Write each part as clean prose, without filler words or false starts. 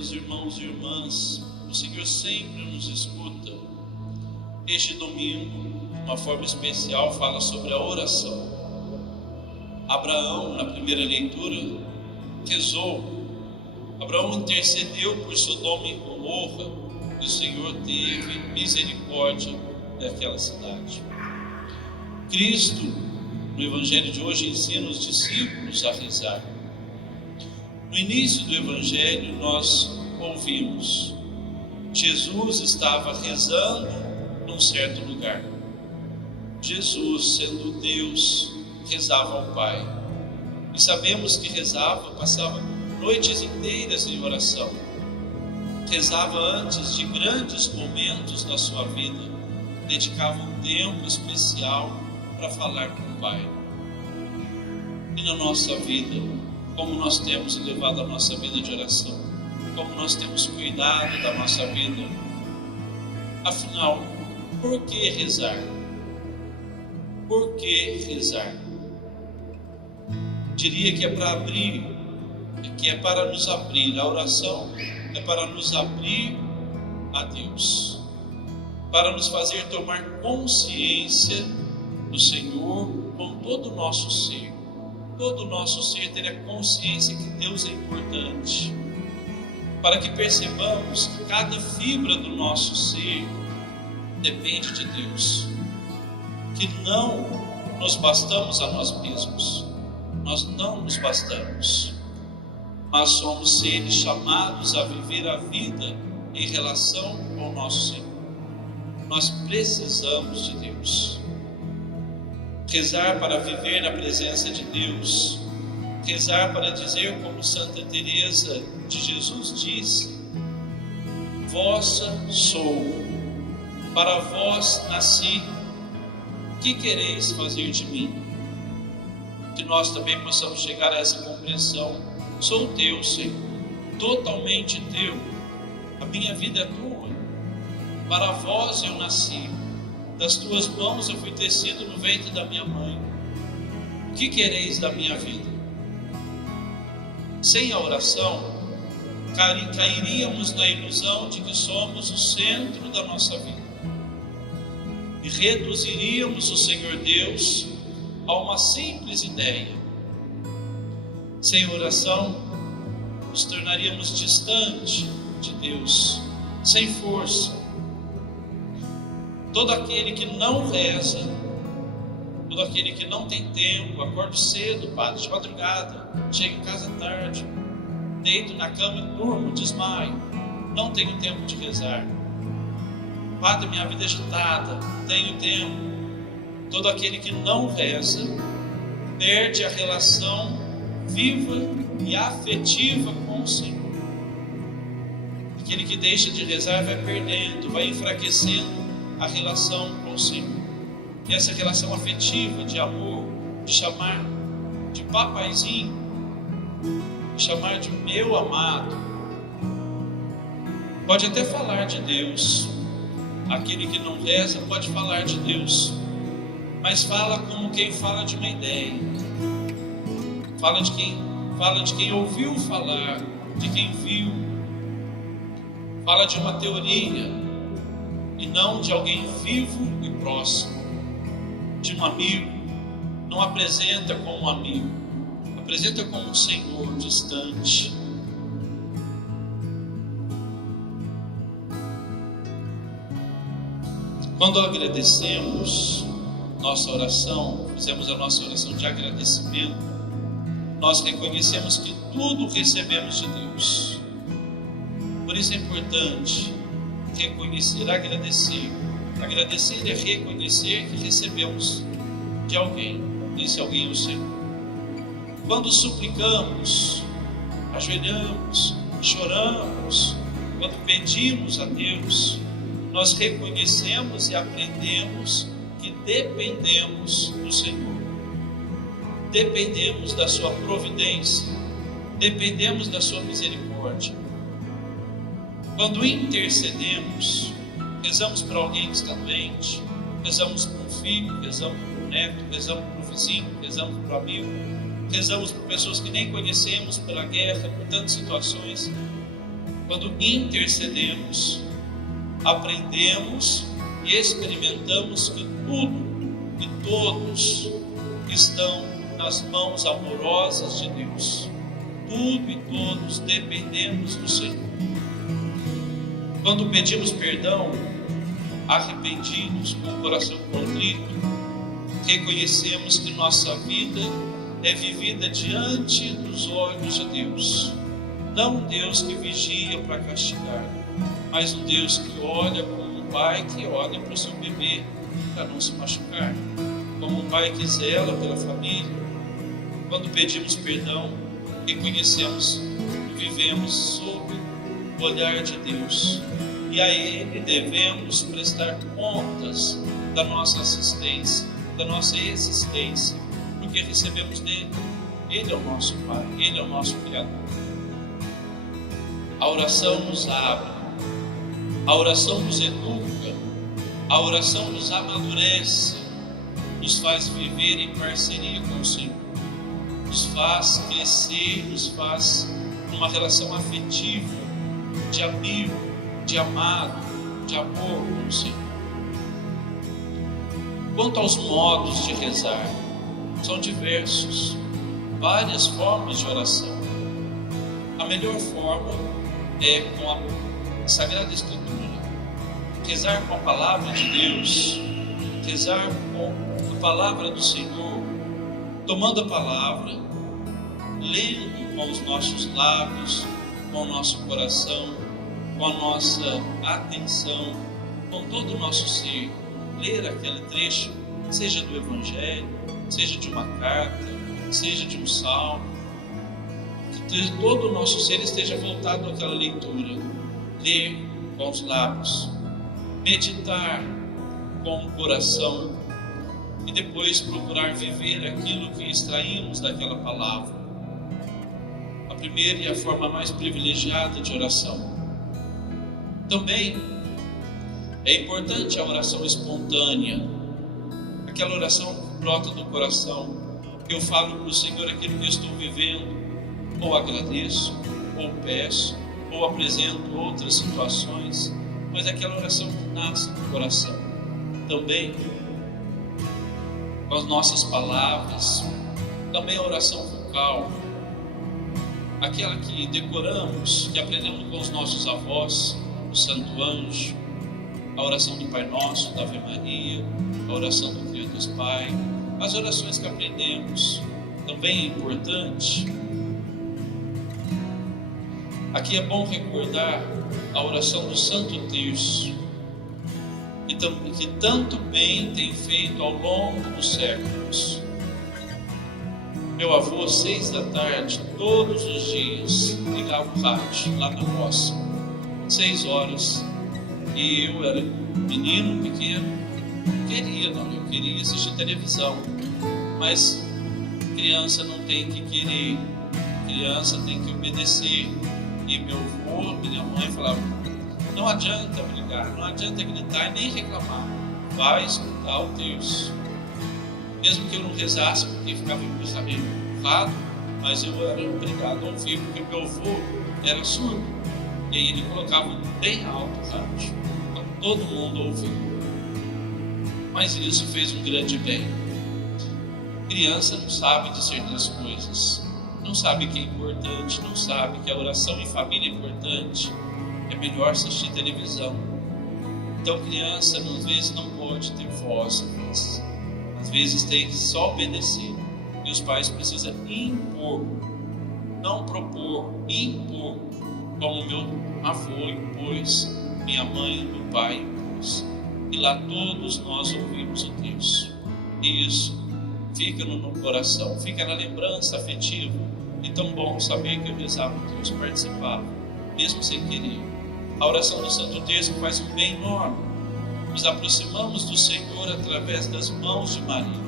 queridos irmãos e irmãs, o Senhor sempre nos escuta. Este domingo, de uma forma especial, fala sobre a oração. Abraão, na primeira leitura, rezou. Abraão intercedeu por Sodoma e Gomorra, e o Senhor teve misericórdia daquela cidade. Cristo, no Evangelho de hoje, ensina os discípulos a rezar. No início do Evangelho, nós ouvimos: Jesus estava rezando num certo lugar. Jesus, sendo Deus, rezava ao Pai. E sabemos que rezava, passava noites inteiras em oração. Rezava antes de grandes momentos da sua vida. Dedicava um tempo especial para falar com o Pai. E na nossa vida, como nós temos levado a nossa vida de oração? Como nós temos cuidado da nossa vida? Afinal, por que rezar? Por que rezar? Diria que é para abrir, que é para nos abrir. A oração é para nos abrir a Deus, para nos fazer tomar consciência do Senhor com todo o nosso ser. Todo o nosso ser ter a consciência que Deus é importante, para que percebamos que cada fibra do nosso ser depende de Deus, que não nos bastamos a nós mesmos, nós não nos bastamos, mas somos seres chamados a viver a vida em relação com o nosso Senhor. Nós precisamos de Deus. Rezar para viver na presença de Deus, rezar para dizer como Santa Teresa de Jesus disse: vossa sou, para vós nasci, que quereis fazer de mim? Que nós também possamos chegar a essa compreensão: sou teu, Senhor, totalmente teu, a minha vida é tua, para vós eu nasci, das tuas mãos eu fui tecido no ventre da minha mãe. O que quereis da minha vida? Sem a oração, cairíamos na ilusão de que somos o centro da nossa vida e reduziríamos o Senhor Deus a uma simples ideia. Sem oração, nos tornaríamos distante de Deus, sem força. Todo aquele que não reza, todo aquele que não tem tempo, acordo cedo, padre, de madrugada, chego em casa tarde, deito na cama e durmo, desmaio, não tenho tempo de rezar. Padre, minha vida é agitada, não tenho tempo. Todo aquele que não reza, perde a relação viva e afetiva com o Senhor. Aquele que deixa de rezar vai perdendo, vai enfraquecendo a relação com o Senhor. E essa relação afetiva, de amor, de chamar de papaizinho, de chamar de meu amado. Pode até falar de Deus. Aquele que não reza pode falar de Deus, mas fala como quem fala de uma ideia. Fala de quem ouviu falar, de quem viu. Fala de uma teoria e não de alguém vivo e próximo, de um amigo. Não apresenta como um amigo, apresenta como um Senhor distante. Quando agradecemos nossa oração, fizemos a nossa oração de agradecimento, nós reconhecemos que tudo recebemos de Deus. Por isso é importante reconhecer, agradecer. Agradecer é reconhecer que recebemos de alguém. Esse alguém é o Senhor. Quando suplicamos, ajoelhamos, choramos, quando pedimos a Deus, nós reconhecemos e aprendemos que dependemos do Senhor. Dependemos da sua providência, dependemos da sua misericórdia. Quando intercedemos, rezamos para alguém que está doente, rezamos para um filho, rezamos para um neto, rezamos para o vizinho, rezamos para o amigo, rezamos por pessoas que nem conhecemos, pela guerra, por tantas situações. Quando intercedemos, aprendemos e experimentamos que tudo e todos estão nas mãos amorosas de Deus. Tudo e todos dependemos do Senhor. Quando pedimos perdão, arrependidos, com o coração contrito, reconhecemos que nossa vida é vivida diante dos olhos de Deus. Não um Deus que vigia para castigar, mas um Deus que olha como um pai que olha para o seu bebê para não se machucar, como um pai que zela pela família. Quando pedimos perdão, reconhecemos que vivemos sob o olhar de Deus, e a Ele devemos prestar contas da nossa assistência, da nossa existência, porque recebemos dele. Ele é o nosso Pai, Ele é o nosso Criador. A oração nos abre, a oração nos educa, a oração nos amadurece, nos faz viver em parceria com o Senhor, nos faz crescer, nos faz numa relação afetiva, de amigo, de amado, de amor com o Senhor. Quanto aos modos de rezar, são diversos, várias formas de oração. A melhor forma é com a Sagrada Escritura, rezar com a Palavra de Deus, rezar com a Palavra do Senhor, tomando a Palavra, lendo com os nossos lábios, com o nosso coração, com a nossa atenção, com todo o nosso ser, ler aquele trecho, seja do Evangelho, seja de uma carta, seja de um salmo, que todo o nosso ser esteja voltado àquela leitura, ler com os lábios, meditar com o coração e depois procurar viver aquilo que extraímos daquela palavra. A primeira e a forma mais privilegiada de oração. Também é importante a oração espontânea, aquela oração que brota do coração, que eu falo para o Senhor aquilo que eu estou vivendo, ou agradeço, ou peço, ou apresento outras situações, mas aquela oração que nasce do coração. Também com as nossas palavras, também a oração vocal, aquela que decoramos, que aprendemos com os nossos avós, o Santo Anjo, a oração do Pai Nosso, da Ave Maria, a oração do Filho dos Pai, as orações que aprendemos, também é importante. Aqui é bom recordar a oração do Santo Terço, que tanto bem tem feito ao longo dos séculos. Meu avô, 6 da tarde, todos os dias, ligava o rádio lá na roça, 6 horas, e eu era menino pequeno, eu queria assistir televisão, mas criança não tem que querer, criança tem que obedecer. E meu avô, minha mãe falavam: não adianta brigar, não adianta gritar nem reclamar, vai escutar o terço. Mesmo que eu não rezasse, porque ficava empurrado, mas eu era obrigado a ouvir, porque meu avô era surdo, e aí ele colocava bem alto o rádio, para todo mundo ouvir. Mas isso fez um grande bem. Criança não sabe discernir as coisas, não sabe que é importante, não sabe que a oração em família é importante, é melhor assistir televisão. Então criança às vezes não pode ter voz, às vezes tem que só obedecer, e os pais precisam impor, não propor, impor, como meu avô impôs, minha mãe, meu pai impôs, e lá todos nós ouvimos o terço, e isso fica no coração, fica na lembrança afetiva. E tão bom saber que eu rezava o terço, participava, mesmo sem querer. A oração do Santo Terço faz um bem enorme. Nos aproximamos do Senhor através das mãos de Maria.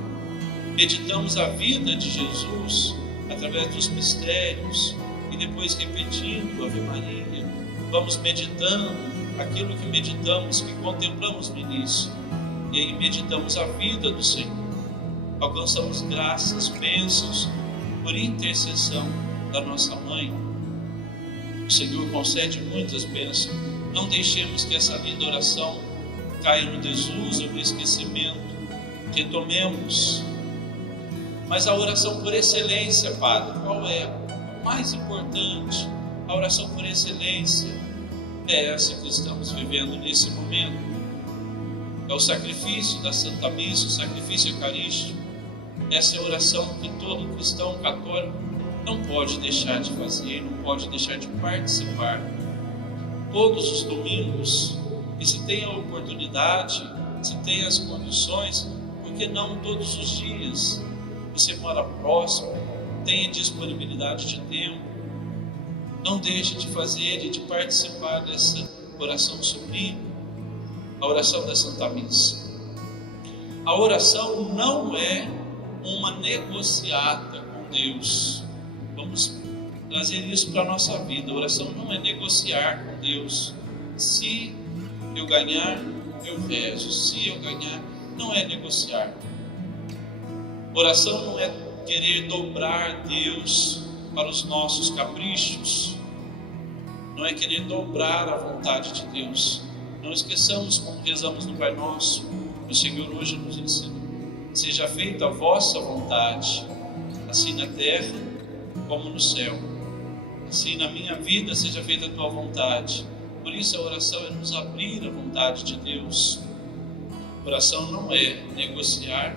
Meditamos a vida de Jesus através dos mistérios e depois repetindo a Ave Maria. Vamos meditando aquilo que meditamos, que contemplamos no início. E aí meditamos a vida do Senhor. Alcançamos graças, bênçãos, por intercessão da nossa mãe. Senhor concede muitas bênçãos. Não deixemos que essa linda oração caia no desuso, no esquecimento. Retomemos. Mas a oração por excelência, Padre, qual é? O mais importante, a oração por excelência é essa que estamos vivendo nesse momento. É o sacrifício da Santa Missa, o sacrifício eucarístico. Essa é a oração que todo cristão católico não pode deixar de fazer, não pode deixar de participar. Todos os domingos, e se tem a oportunidade, se tem as condições, por que não todos os dias? Você mora próximo, tenha disponibilidade de tempo, não deixe de fazer e de participar dessa oração sublime, a oração da Santa Missa. A oração não é uma negociata com Deus. Vamos trazer isso para a nossa vida. A oração não é negociar com Deus. Se eu ganhar, eu rezo. Se eu ganhar, não é negociar. Oração não é querer dobrar Deus para os nossos caprichos. Não é querer dobrar a vontade de Deus. Não esqueçamos como rezamos no Pai Nosso. O Senhor hoje nos ensina. Seja feita a vossa vontade, assim na terra como no céu. Assim na minha vida seja feita a tua vontade. Por isso a oração é nos abrir à vontade de Deus. A oração não é negociar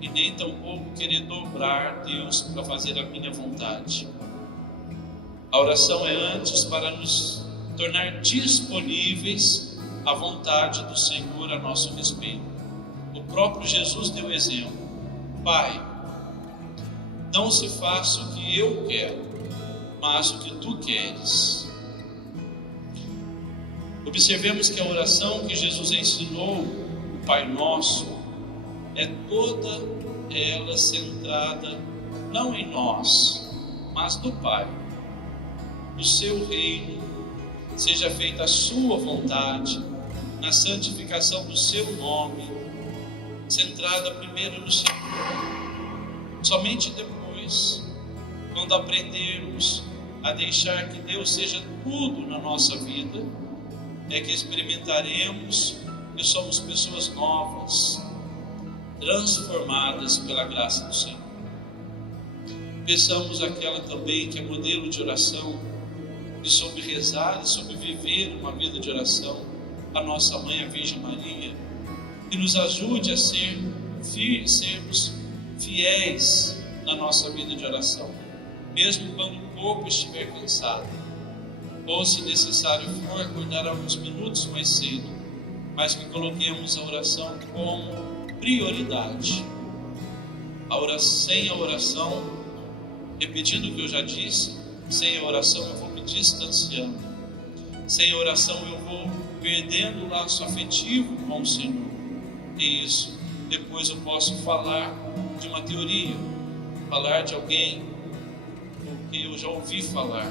e nem tampouco querer dobrar Deus para fazer a minha vontade. A oração é antes para nos tornar disponíveis à vontade do Senhor a nosso respeito. O próprio Jesus deu exemplo. Pai, não se faça o que eu quero, mas o que tu queres. Observemos que a oração que Jesus ensinou, o Pai Nosso, é toda ela centrada não em nós, mas no Pai. No seu reino, seja feita a sua vontade, na santificação do seu nome, centrada primeiro no Senhor. Somente depois, quando aprendermos a deixar que Deus seja tudo na nossa vida, é que experimentaremos que somos pessoas novas, transformadas pela graça do Senhor. Peçamos aquela também que é modelo de oração, e sobre rezar e sobre viver uma vida de oração, a nossa Mãe, a Virgem Maria, que nos ajude a sermos fiéis na nossa vida de oração, mesmo quando o corpo estiver cansado, ou se necessário for acordar alguns minutos mais cedo, mas que coloquemos a oração como prioridade. Sem a oração, repetindo o que eu já disse, sem a oração eu vou me distanciando, sem a oração eu vou perdendo o laço afetivo com o Senhor. E isso, depois eu posso falar de uma teoria, falar de alguém que eu já ouvi falar,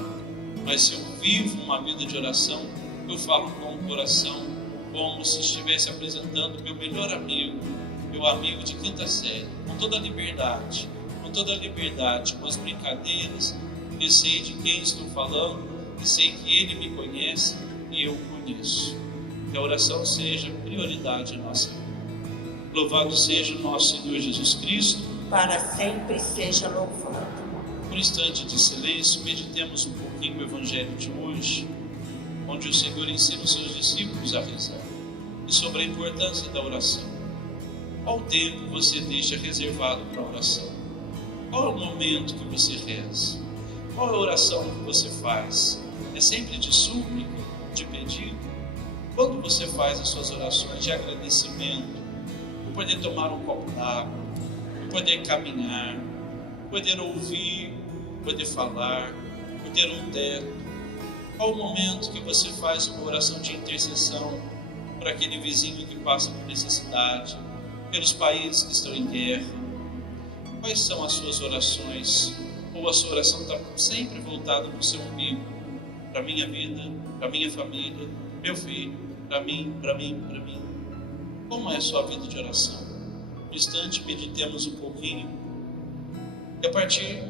mas se eu vivo uma vida de oração, eu falo com o coração, como se estivesse apresentando meu melhor amigo, meu amigo de quinta série, com toda a liberdade, com as brincadeiras, que sei de quem estou falando, que sei que ele me conhece e eu o conheço. Que a oração seja prioridade em nossa vida. Louvado seja o nosso Senhor Jesus Cristo, para sempre seja louvado. Por instante de silêncio, meditemos um pouquinho o Evangelho de hoje, onde o Senhor ensina os seus discípulos a rezar, e sobre a importância da oração. Qual tempo você deixa reservado para a oração? Qual é o momento que você reza? Qual é a oração que você faz? É sempre de súplica, de pedido? Quando você faz as suas orações de agradecimento, por poder tomar um copo d'água, por poder caminhar, poder ouvir, poder falar, por ter um teto? Qual o momento que você faz uma oração de intercessão por aquele vizinho que passa por necessidade, pelos países que estão em guerra? Quais são as suas orações? Ou a sua oração está sempre voltada para o seu umbigo, para a minha vida, para a minha família, meu filho, para mim? Como é a sua vida de oração? No instante, meditemos um pouquinho. E a partir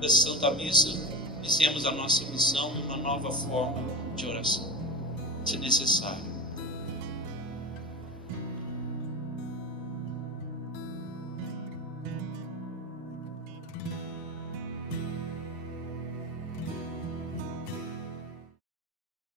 dessa Santa Missa, Fizemos a nossa missão numa nova forma de oração, se necessário.